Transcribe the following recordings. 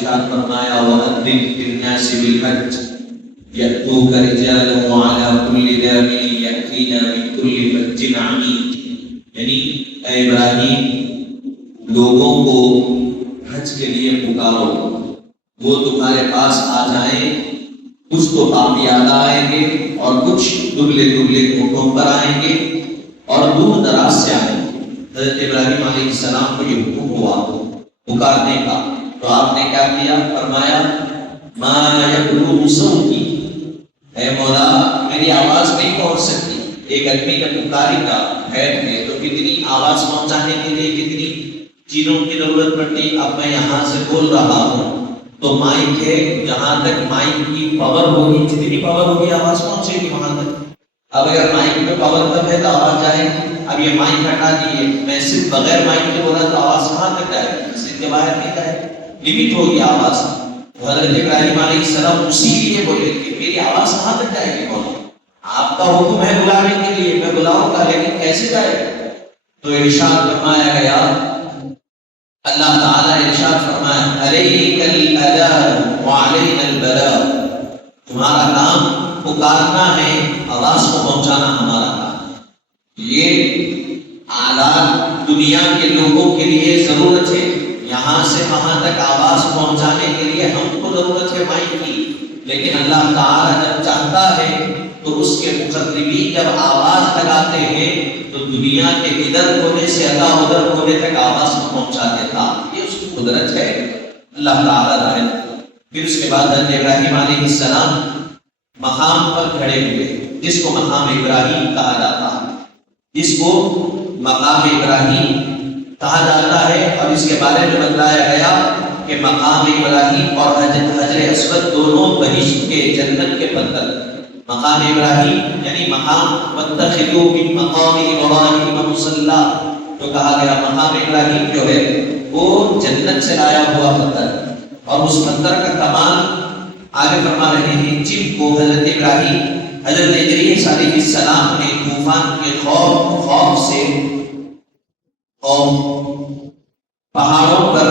ارشاد فرمایا وَأَذِّنْ فِي النَّاسِ بِالْحَجِّ يَأْتُوكَ رِجَالًا وَعَلَى كُلِّ ضَامِرٍ يَأْتِينَ مِنْ كُلِّ فَجٍّ عَمِيقٍ، یعنی اے ابراہیم لوگوں کو حج کے لیے پکارو، وہ تمہارے پاس آ جائیں، کچھ تو پاپیادہ آئیں گے اور کچھ دبلے دبلے اونٹوں پر آئیں گے اور دور دراز سے آئیں گے۔ حضرت ابراہیم علیہ السلام کو یہ حکم ہوا پکارنے کا، تو آپ نے کیا کیا؟ فرمایا ما یبلغ صوتی، اے مولا میری آواز نہیں پہنچ سکتی۔ ایک آدمی کا پکاری کا خیر ہے تو کتنی آواز پہنچانے کے لیے کتنی چیزوں کی ضرورت پڑتی۔ اب میں یہاں سے بول رہا ہوں تو مائک ہے، جہاں تک مائک کی پاور ہوگی، جتنی پاور ہوگی آواز پہنچے گی وہاں تک۔ اب اگر مائک میں پاور کم ہے تو آواز جائے گی۔ اب یہ مائک ہٹا دیے، میں صرف بغیر مائک کے بولا تو آواز کہاں تک جائے گی؟ مسجد کے باہر نہیں جائے گی، لمٹ ہوگی آواز۔ حضرت ابراہیم علیہ السلام اسی لیے بولے کہ میری آواز کہاں تک جائے گی مولا؟ آپ کا حکم ہے بلانے کے لیے، میں بلاؤں گا لیکن کیسے جائے گا؟ تو ارشاد فرمایا گیا، اللہ تعالیٰ ارشاد فرمایا علیک الاذان وعلینا البلاغ، تمہارا کام پکارنا ہے، آواز کو پہنچانا ہمارا کام۔ یہ آلات دنیا کے لوگوں کے لیے ضرورت ہے، یہاں سے وہاں تک آواز پہنچانے کے لیے ہم کو ضرورت ہے مائک کی، لیکن اللہ تعالیٰ جب چاہتا ہے تو اس کے مقربین جب آواز لگاتے ہیں تو دنیا کے ادھر کونے سے ادھر کونے تک آواز کو پہنچا دیتا۔ یہ اس کی قدرت ہے، اللہ تعالیٰ ہے۔ پھر اس کے بعد حضرت ابراہیم علیہ السلام مقام پر کھڑے ہوئے، جس کو مقام ابراہیم کہا جاتا ہے، جس کو مقام ابراہیم کہا جاتا ہے۔ اور اس کے بارے میں بتایا گیا کہ مقام ابراہیم اور حجر اسود دونوں بہشت کے جنت کے پتھر۔ مقام ابراہیم یعنی مقام واتخذوا من مقام ابراہیم مصلی، تو کہا گیا مقام ابراہیم جو ہے وہ جنت سے لایا ہوا پتھر، اور اس پتھر کا کمال آگے فرما رہے ہیں، جن کو حضرت ابراہیم حضرت ادریس علیہ السلام نے طوفان کے خوف سے اور پہاڑوں پر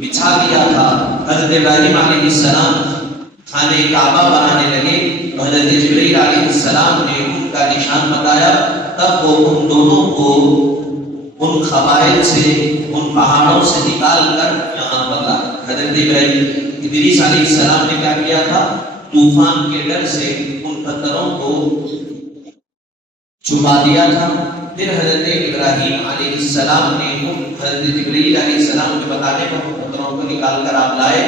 بچھا دیا تھا۔ حضرت ابراہیم علیہ السلام خانہ کعبہ بنانے لگے، حضرت جبرائیل علیہ السلام نے ان کا نشان بتایا، تب وہ ان دونوں کو ان قبائل سے، ان پہاڑوں سے نکال کر یہاں پر لائے۔ حضرت ادریس علیہ السلام نے کیا کیا تھا؟ طوفان کے ڈر سے ان پتھروں کو چھپا دیا تھا۔ پھر حضرت ابراہیم علیہ السلام نے حضرت جبرائیل علیہ السلام کے بتانے پر پتھروں کو نکال کر آپ لائے،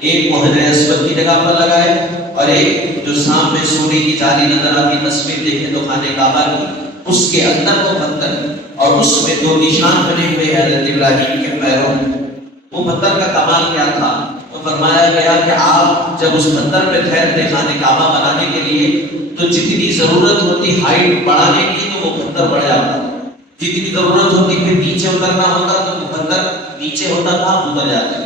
ایک کو حجر اسود کی جگہ پر لگائے، اور ایک جو سامنے سونے کی جالی نظر آتی تصویر دیکھے تو خانہ کعبہ کی، اس کے اندر وہ پتھر، اور اس میں دو نشان بنے ہوئے حضرت ابراہیم کے پیروں۔ وہ پتھر کا کمال کیا تھا؟ تو فرمایا گیا کہ آپ جب اس پتھر پہ ٹھہرتے خانہ کعبہ بنانے کے لیے تو جتنی ضرورت ہوتی ہائٹ بڑھانے کی تو وہ پتھر بڑھ جاتا، جتنی ضرورت ہوتی پھر نیچے اترنا ہوتا تو وہ پتھر نیچے ہوتا تھا، اتر جاتے۔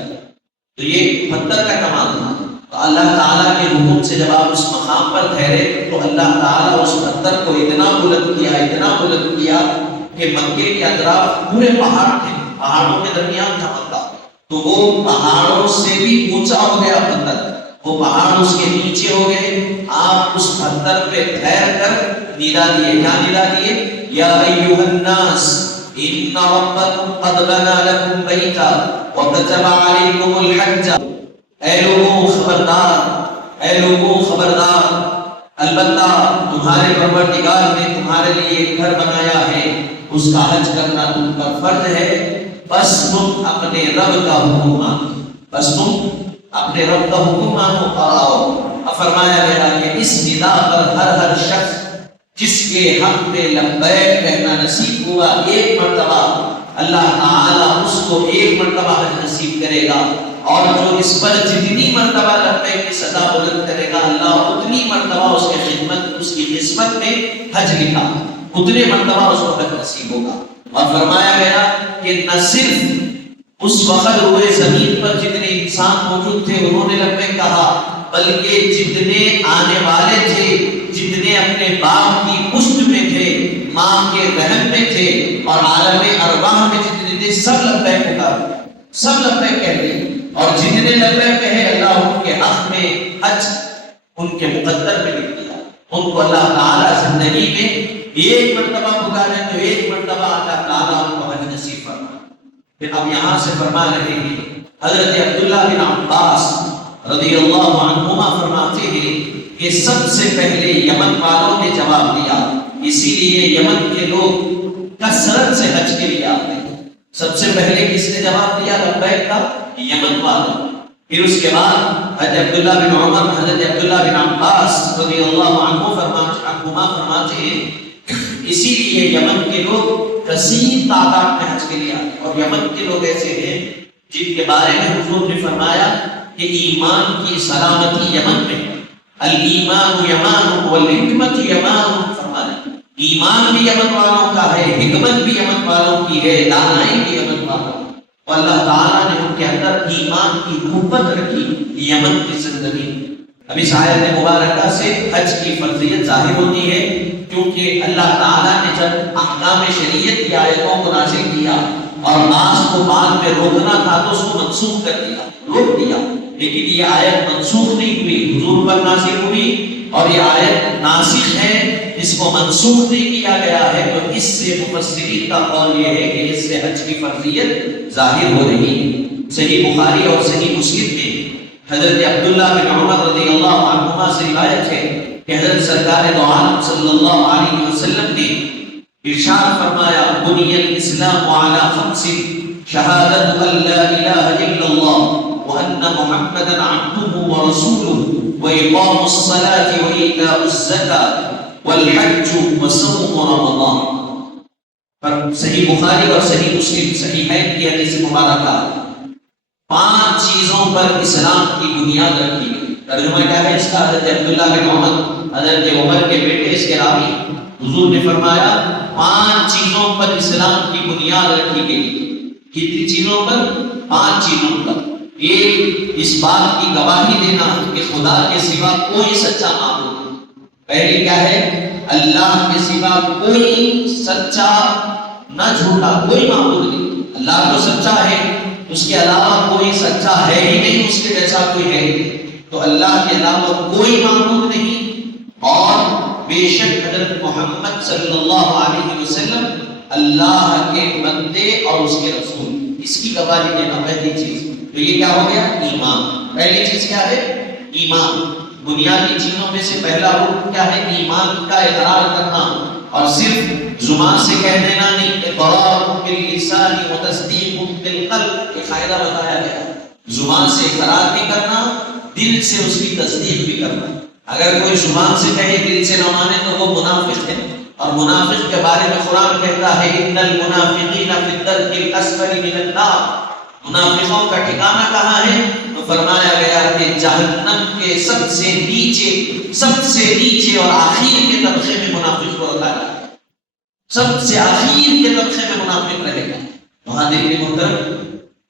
تو یہ پتھر کا کمال تھا۔ تو اللہ تعالیٰ کے حکم سے جب آپ اس مقام پر ٹھہرے تو اللہ تعالیٰ اس پتھر کو اتنا بلند کیا کہ مکے کے اطراف پورے پہاڑ تھے، پہاڑوں کے درمیان تھا مکہ، تو وہ پہاڑوں سے بھی اونچا ہو گیا پتھر، وہ پہاڑ اس کے نیچے ہو گئے۔ آپ اس پتھر پہ ٹھہر کر ندا دیے، کیا ندا دیے؟ یا ایھا الناس ان ربکم قد بنا لکم بیتا وکتب علیکم الحج، اے لوگوں خبردار، اے لوگوں خبردار، البتہ تمہارے پروردگار نے تمہارے لیے ایک گھر بنایا ہے، اس کا حج کرنا تم پر فرض ہے، بس تم اپنے رب کا حکم مانو، بس تم اپنے رب کا حکم مانو اور آؤ۔ فرمایا گیا کہ اس ندا پر ہر شخص جس کے حق میں لبیک کہنا نصیب ہوا، ایک مرتبہ اللہ تعالیٰ اس کو ایک مرتبہ حج نصیب کرے گا، اور جو اس پر جتنی مرتبہ لبیک کی صدا بلند کرے گا اللہ اتنی مرتبہ اس کی قسمت میں حج لکھا، اتنے مرتبہ اس کو حج نصیب ہوگا۔ اور فرمایا گیا کہ نہ صرف اس وقت ہوئے زمین پر جتنے انسان موجود تھے انہوں نے لبیک کہا، بلکہ جتنے آنے والے تھے، جتنے اپنے باپ کی پشت میں تھے، ماں کے رحم میں تھے، اور عالم ارواح میں جتنے تھے، سب لبیک پکارے، سب لبیک کہتے ہیں۔ اور جتنے لبیک کہے اللہ ان کے حق میں حج ان کے مقدر میں لکھ دیا. ان کو اللہ تعالیٰ زندگی میں ایک مرتبہ پکارے تو ایک مرتبہ اللہ تعالیٰ ان کو حج نصیب فرمائے. پھر اب یہاں سے فرما رہے ہیں حضرت عبداللہ بن عباس رضی اللہ عنہما فرماتے ہیں کہ سب سے پہلے یمن والوں نے جواب دیا، اسی لیے یمن کے لوگ کثرت سے حج کے لیے آتے ہیں. سب سے پہلے کس نے جواب دیا لبیک کا؟ یمن والوں. پھر اس کے بعد حضرت عبداللہ بن عمر، حضرت عبداللہ بن عباس رضی اللہ عنہما فرماتے ہیں اسی لیے یمن کے لوگ کثیر تعداد میں حج کے لیے آتے ہیں. اور یمن کے لوگ ایسے ہیں جن کے بارے میں حضور نے فرمایا کہ ایمان کی سلامتی یمن میں، الایمان یمان والحکمت یمان. فرمایا ایمان بھی یمن والوں کا ہے، حکمت بھی یمن والوں کی ہے، دانائی بھی یمن والوں کی. اور اللہ تعالیٰ نے ان کے اندر ایمان کی محبت رکھی یمن کی زندگی. اب اس آیت مبارکہ سے حج کی فرضیت ظاہر ہوتی ہے، کیونکہ اللہ تعالیٰ نے جب احکام شریعت کی آیتوں کو نازل کیا اور ناس کو بعد میں روکنا تھا تو اس کو منسوخ کر دیا، روک دیا. لیکن یہ آیت منسوخ نہیں ہوئی، حضور پر نازل ہوئی اور یہ آیت ناسخ ہے، اس کو منسوخ نہیں کیا گیا ہے. تو اس سے مفسرین کا قول یہ ہے کہ اس سے حج کی فرضیت ظاہر ہو رہی ہے. صحیح بخاری اور صحیح مسلم میں حضرت عبداللہ بن عمر رضی اللہ عنہما سے روایت ہے کہ حضرت سرکار دو عالم صلی اللہ علیہ وسلم نے ارشاد فرمایا بنی الاسلام علی خمس شہادت ان لا الہ الا اللہ وان محمدا عبدہ ورسولہ واقام الصلاة وایتاء الزکاة والحج وصوم رمضان. پر صحیح بخاری اور صحیح مسلم صحیحین کی حدیث مبارکہ 5 چیزوں پر اسلام کی بنیاد رکھی گئی. ترجمہ کیا ہے اس کا؟ حضرت عبداللہ بن عمر، حضرت عمر کے بیٹے اس کے راوی، حضور نے فرمایا 5 چیزوں پر اسلام کی بنیاد رکھی گئی. کتنی چیزوں پر؟ 5 چیزوں پر. ایک، اس بات کی گواہی دینا کہ خدا کے سوا کوئی سچا معبود نہیں. پہلی کیا ہے؟ اللہ کے سوا کوئی سچا نہ جھوٹا کوئی معبود نہیں. اللہ تو سچا ہے، اس کے علاوہ کوئی سچا ہے ہی نہیں، اس کے جیسا کوئی ہے ہی نہیں. تو اللہ کے علاوہ کوئی معبود نہیں. اور بے شک حضرت محمد صلی اللہ علیہ وسلم اللہ کے بندے اور اس کے رسول، اس کی گواہی دینا پہلی چیز. تو یہ کیا ہو گیا؟ ایمان. پہلی چیز کیا ہے؟ ایمان. بنیادی چیزوں میں سے پہلا رکن کیا ہے؟ ایمان کا اقرار کرنا. اور صرف زبان سے کہہ دینا نہیں، اقرار باللسان و تصدیق بالقلب. یہ فائدہ بتایا گیا. زبان سے اقرار بھی کرنا، دل سے اس کی تصدیق بھی کرنا. اگر کوئی زبان سے کہے دل سے نہ مانے تو وہ منافق ہے. اور منافق کے بارے میں قرآن کہتا ہے ان المنافقین فی الدرک الاسفل من النار. منافقوں کا ٹھکانہ کہاں ہے؟ تو فرمایا گیا کہ جہنم کے سب سے نیچے اور آخر کے طبقے میں منافق کو رکھا گیا. سب سے آخر کے طبقے میں منافق رہے گا. وہاں دیکھنے محترم،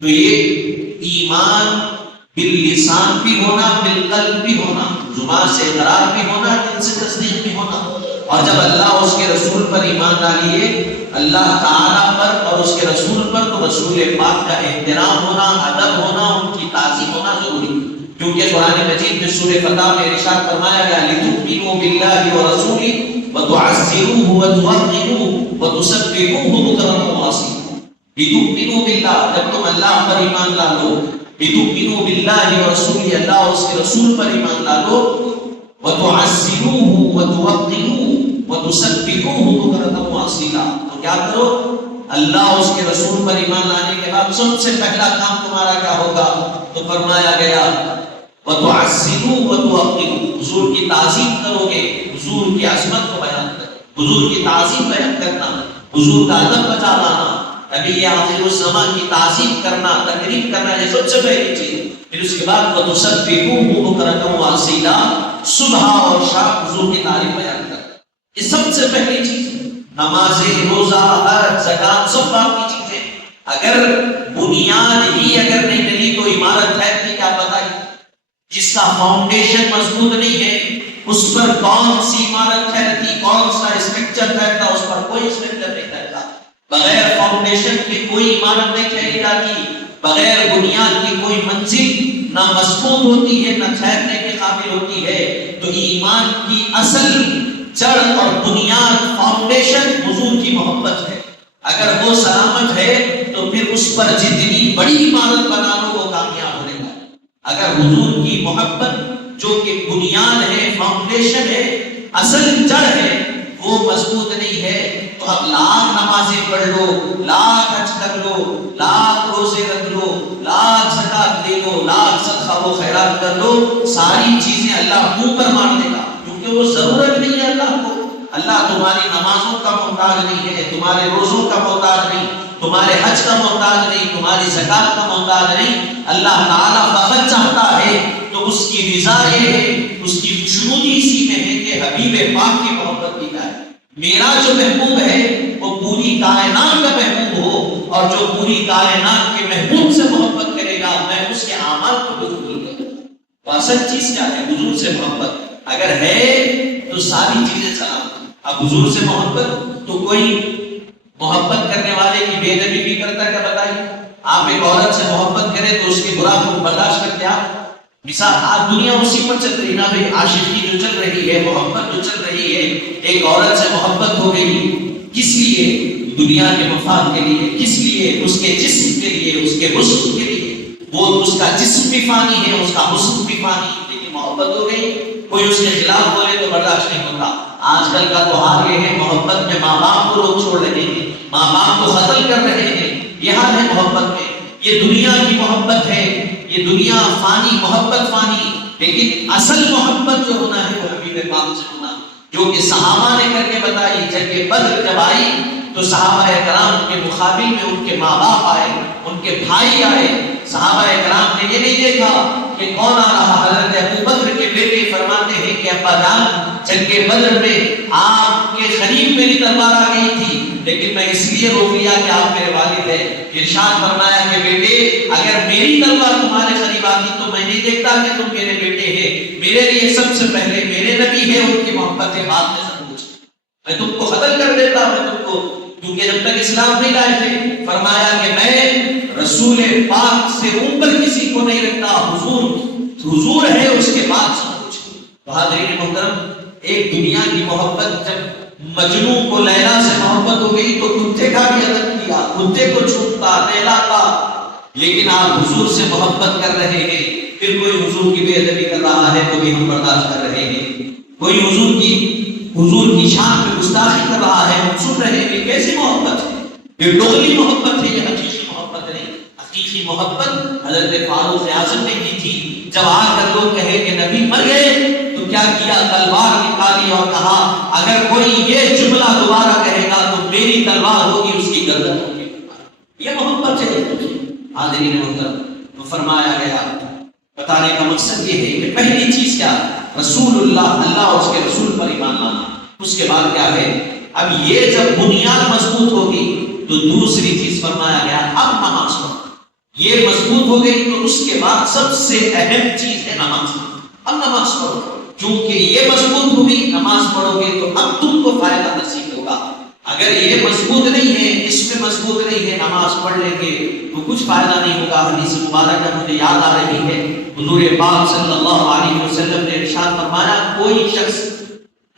تو یہ ایمان باللسان بھی ہونا، بالقلب بھی ہونا، زبان سے اقرار بھی ہونا، دل سے تصدیق بھی ہونا. اور جب اللہ اور اس کے رسول پر ایمان ڈالیے، اللہ تعالیٰ پر اور اس کے رسول پر، تو رسول پاک کا احترام ہونا، ادب ہونا، ان کی تعظیم ہونا ضروری. کیونکہ قرآن مجید میں سورہ فتح میں ارشاد فرمایا گیا لِتُؤْمِنُوا بِاللَّهِ وَرَسُولِهِ وَتُعَزِّرُوهُ وَتُوَقِّرُوهُ وَتُسَبِّحُوهُ بُكْرَةً وَأَصِيلًا. لِتُؤْمِنُوا بِاللَّهِ، جب تم اللہ پر ایمان ڈالو، لِتُؤْمِنُوا بِاللَّهِ وَرَسُولِهِ، اللہ اور اس کے رسول پر ایمان ڈالو، وَتُعَزِّرُوهُ وَتُوَقِّرُوهُ وَتُسَبِّحُوهُ بُكْرَةً وَأَصِيلًا. تو کیا کرو؟ اللہ اور اس کے رسول پر ایمان لانے کے بعد سب سے پہلا کام تمہارا کیا ہوگا؟ تو فرمایا گیا وَتُعَزِّرُوهُ وَتُوَقِّرُوهُ، حضور کی تعظیم کرو گے، حضور کی عظمت کو بیان کرنا، حضور کی تعظیم بیان کرنا، حضور کا ادب بچا لانا، نبی آخر الزمان کی تعظیم کرنا، تقریب کرنا، یہ سب سے پہلی چیز. پھر اس کے بعد وَتُسَبِّحُوهُ بُكْرَةً وَأَصِيلًا، صبح اور شام حضور کی تعریف بیان کرنا. یہ سب سے پہلی چیز. نماز، روزہ، حج، زکات سب باقی چیزیں. اگر بنیاد ہی اگر نہیں ڈلی تو عمارت ہے کہ کیا پتہ ہے؟ جس کا فاؤنڈیشن مضبوط نہیں ہے اس پر کون سی عمارت ٹھہرتی، کون سا اسٹرکچر ٹھہرتا، اس پر کوئی اسٹرکچر نہیں ٹھہرتا. بغیر فاؤنڈیشن کے کوئی عمارت نہیں ٹھہری جاتی. بغیر بنیاد کی کوئی منزل نہ مضبوط ہوتی ہے، نہ ٹھہرنے کے قابل ہوتی ہے۔ تو ایمان کی اصل جڑ اور بنیاد، فاؤنڈیشن حضور کی محبت ہے۔ اگر وہ سلامت ہے تو پھر اس پر جتنی بڑی عمارت بنا لو وہ کامیاب ہونے گا۔ اگر حضور کی محبت جو کہ بنیاد ہے، فاؤنڈیشن ہے، اصل جڑ ہے، وہ مضبوط نہیں ہے تو اب لاکھ نمازیں پڑھ لو، لاکھ حج کر لو، لاکھ روزے رکھ لو، لاکھ زکات دے لو، لاکھ صدقہ و خیرات کر لو، ساری چیزیں اللہ منہ پر مار دے گا، کیونکہ وہ ضرورت نہیں ہے اللہ کو۔ اللہ تمہاری نمازوں کا محتاج نہیں ہے، تمہارے روزوں کا محتاج نہیں، تمہارے حج کا محتاج نہیں، تمہاری زکات کا محتاج نہیں۔ اللہ تعالیٰ فقط چاہتا ہے تو اس کی رضا یہ ہے، اس کی خوشنودی اسی میں ہے کہ حبیب پاک کی محبت کی جائے۔ میرا جو محبوب ہے وہ پوری کائنات کا محبوب ہو، اور جو پوری کائنات کے محبوب سے محبت کرے گا میں اس کے اعمال کو قبول کروں گا۔ تو اصل چیز کیا ہے؟ حضور سے محبت اگر ہے تو ساری چیزیں سلامت۔ اب حضور سے محبت تو کوئی محبت کرنے والے کی بے ادبی بھی کرتا ہے، کیا بتائیے؟ آپ ایک عورت سے محبت کریں تو اس کے برا کو برداشت کرتے آپ؟ مثال آج دنیا اسی پر چل رہی نا بھائی، عاشقی جو چل رہی ہے، محبت جو چل رہی ہے، ایک عورت سے محبت ہو گئی، کس لیے؟ دنیا کے مفاد کے لیے۔ کس لیے؟ اس کے جسم کے لیے، اس کے حسن کے لیے۔ وہ اس کا جسم بھی فانی ہے، اس کا حسن بھی فانی، لیکن محبت ہو گئی، کوئی اس کے خلاف بولے تو برداشت نہیں ہوتا۔ آج کل کا تو حال یہ ہے، محبت میں ماں باپ کو لوگ چھوڑ رہے ہیں، ماں باپ کو قتل کر رہے ہیں، یہ حال ہے محبت میں۔ یہ دنیا کی محبت ہے، یہ دنیا فانی، محبت فانی، لیکن اصل محبت جو ہونا ہے وہ حبیب پاک سے ہونا، جو کہ صحابہ نے کر کے بتائی۔ جنگ بدر جب آئی تو صحابہ کرام کے مقابل میں ان کے ماں باپ آئے، ان کے بھائی آئے۔ صحابہ کرام نے یہ نہیں دیکھا کہ کون آ رہا، حضرت ابو بکر کے بیٹے فرماتے ہیں کہ ابا جان جنگ بدر میں آپ کے قریب میری تلوار آ گئی تھی، لیکن میں اس لیے روک لیا کہ آپ میرے والد ہیں۔ ارشاد فرمایا کہ بیٹے اگر میری تلوار تمہارے قریب آتی تو میں نہیں دیکھتا کہ تم میرے بیٹے ہیں، میرے لیے سب سے پہلے میرے نبی ہے، ان کی محبت ہے، بعد میں سب کچھ میں تم کو قتل کر دیتا، میں تم کو، کیونکہ جب تک اسلام نہیں لائے تھے۔ فرمایا کہ میں رسول پاک سے اوپر کسی کو نہیں رکھتا، حضور ہے، اس کے بعد سب کچھ۔ حاضرین محترم، ایک دنیا کی محبت، جب مجنو کو لیلا سے محبت ہو گئی تو کتے کا بھی ادب کیا، کتے کو چھوٹتا نہلاتا، لیکن آپ حضور سے محبت کر رہے ہیں، پھر کوئی حضور کی بے ادبی کر رہا ہے تو بھی ہم برداشت کر رہے ہیں، کوئی حضور کی شان میں گستاخی کر رہا ہے، ہم سن رہے ہیں۔ کیسی محبت ہے؟ یہ ڈوگلی محبت ہے، یہ حقیقی محبت نہیں۔ حقیقی محبت حضرت فاروق اعظم نے کی تھی، جب آ کر لوگ کہے کہ نبی مر گئے تو کیا کیا؟ تلوار نکالی اور کہا اگر کوئی یہ جملہ دوبارہ کہے گا تو میری تلوار ہوگی، اس کی گردن ہوگی۔ یہ محبت ہے۔ حاضرین محترم، تو فرمایا گیا، بتانے کا مقصد یہ ہے کہ پہلی چیز کیا؟ رسول اللہ اور اس کے رسول پر ایمان لانا۔ اس کے بعد کیا ہے؟ اب یہ جب بنیاد مضبوط ہوگی تو دوسری چیز فرمایا گیا اب نماز پڑھو۔ یہ مضبوط ہو گئی تو اس کے بعد سب سے اہم چیز ہے نماز۔ اب نماز پڑھو، کیونکہ یہ مضبوط ہوگی، نماز پڑھو گے تو اب تم کو فائدہ نصیب ہوگا۔ اگر یہ مضبوط نہیں ہے، اس میں مضبوط نہیں ہے، نماز پڑھ لیں گے تو کچھ فائدہ نہیں ہوگا۔ حدیث مبارکہ مجھے یاد آ رہی ہے، حضور پاک صلی اللہ علیہ وسلم نے ارشاد فرمایا، کوئی شخص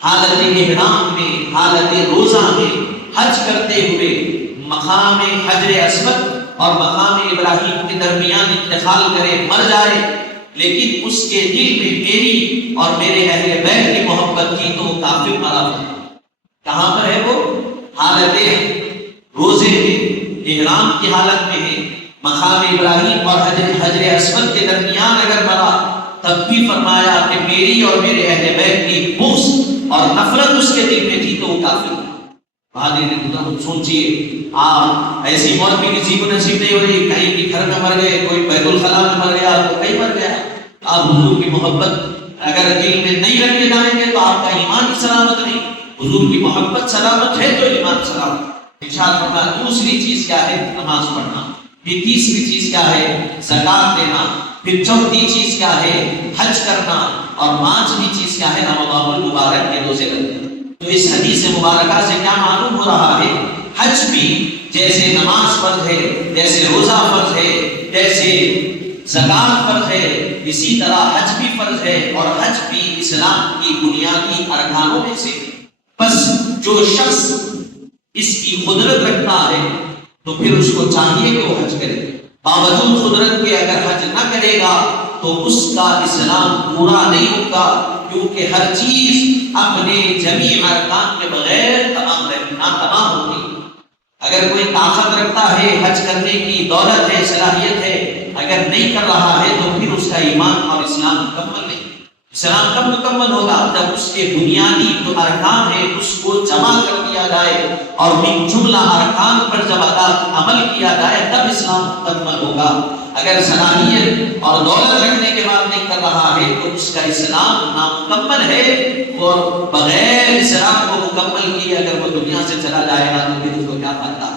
حالت احرام میں، حالت روزہ میں، حج کرتے ہوئے مقام حجر اسود اور مقام ابراہیم کے درمیان انتقال کرے، مر جائے، لیکن اس کے دل میں میری اور میرے اہل بیت کی محبت تھی تو وہ کافر مرا ہے۔ کہاں پر ہے وہ؟ حالت روزے میں، احرام کی حالت میں ہے، مقام ابراہیم اور حجر اسود کے درمیان اگر مرا، تب بھی فرمایا کہ میری اور میرے اہل بیت کی بغض اور نفرت اس کے دل میں تھی تو وہ کافر ہے۔ سوچئے آپ ایسی موت بھی کسی کو نصیب نہیں ہو رہی، کہیں بھی گھر میں مر گئے، کوئی بیت الخلاء میں مر گیا تو کہیں مر گیا۔ آپ حضور کی محبت اگر دل میں نہیں رکھنے جائیں گے تو آپ کا ایمان سلامت نہیں۔ حضور کی محبت سلامت ہے تو ایمان سلامت۔ ارشاد فرمایا دوسری چیز کیا ہے؟ نماز پڑھنا۔ پھر تیسری چیز کیا ہے؟ زکات دینا۔ پھر چوتھی چیز کیا ہے؟ حج کرنا۔ اور پانچویں چیز کیا ہے؟ رمضان المبارک کے روزے رکھنا۔ تو اس حدیث مبارکہ سے کیا معلوم ہو رہا ہے؟ حج بھی جیسے نماز فرض ہے، جیسے روزہ فرض ہے، جیسے زکات فرض ہے، اسی طرح حج بھی فرض ہے، اور حج بھی اسلام کی بنیادی ارکانوں میں سے۔ بس جو شخص اس کی قدرت رکھتا ہے تو پھر اس کو چاہیے کہ وہ حج کرے، باوجود قدرت کے اگر حج نہ کرے گا تو اس کا اسلام پورا نہیں ہوگا، کیونکہ ہر چیز اپنے جمیع ارکان کے بغیر ناتمام ہوتی۔ اگر کوئی طاقت رکھتا ہے، حج کرنے کی دولت ہے، صلاحیت ہے، اگر نہیں کر رہا ہے تو پھر اس کا ایمان اور اسلام مکمل نہیں۔ اسلام کب مکمل ہوگا؟ جب اس کے بنیادی جو ارکان ہیں اس کو جمع کر دیا جائے اور من جملہ ارکان پر جب عمل کیا جائے تب اسلام مکمل ہوگا۔ اگر صلاحیت اور دولت رکھنے کے بعد نہیں کر رہا ہے تو اس کا اسلام نامکمل ہے، اور بغیر اسلام کو مکمل کیے اگر وہ دنیا سے چلا جائے گا تو پھر اس کو کیا فائدہ؟